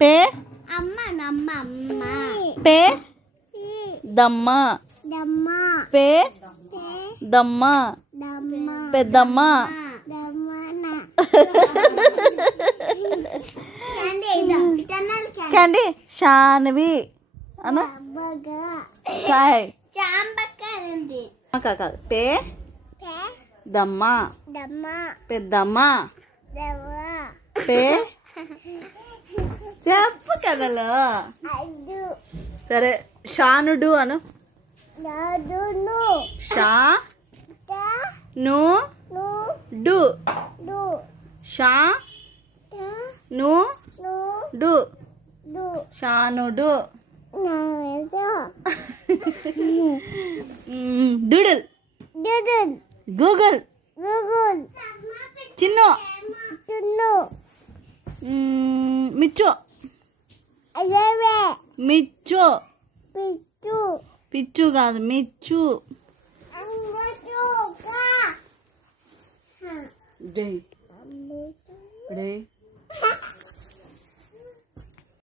पे अम्मा नम्मा अम्मा पे दम्मा दम्मा पे दम्मा दम्मा पे दम्मा दम्मा कैंडी इटनल कैंडी शानवी अना बगा काय चांबकरंदी का पे पे दम्मा दम्मा पे दम्मा दम्मा पे చెప్పు కదలో అడు సరే షానుడు అను నాదును షా తా ను ను డు డు షా తా ను ను డు డు షానుడు నాదో డూడిల్ డుడుల్ గూగుల్ గూగుల్ చిన్ను చున్ను మిచ్చు అలవే మిచ్చు పిచ్చు పిచ్చు కాదు మిచ్చు అంగోచుకా డే అమ్ము డే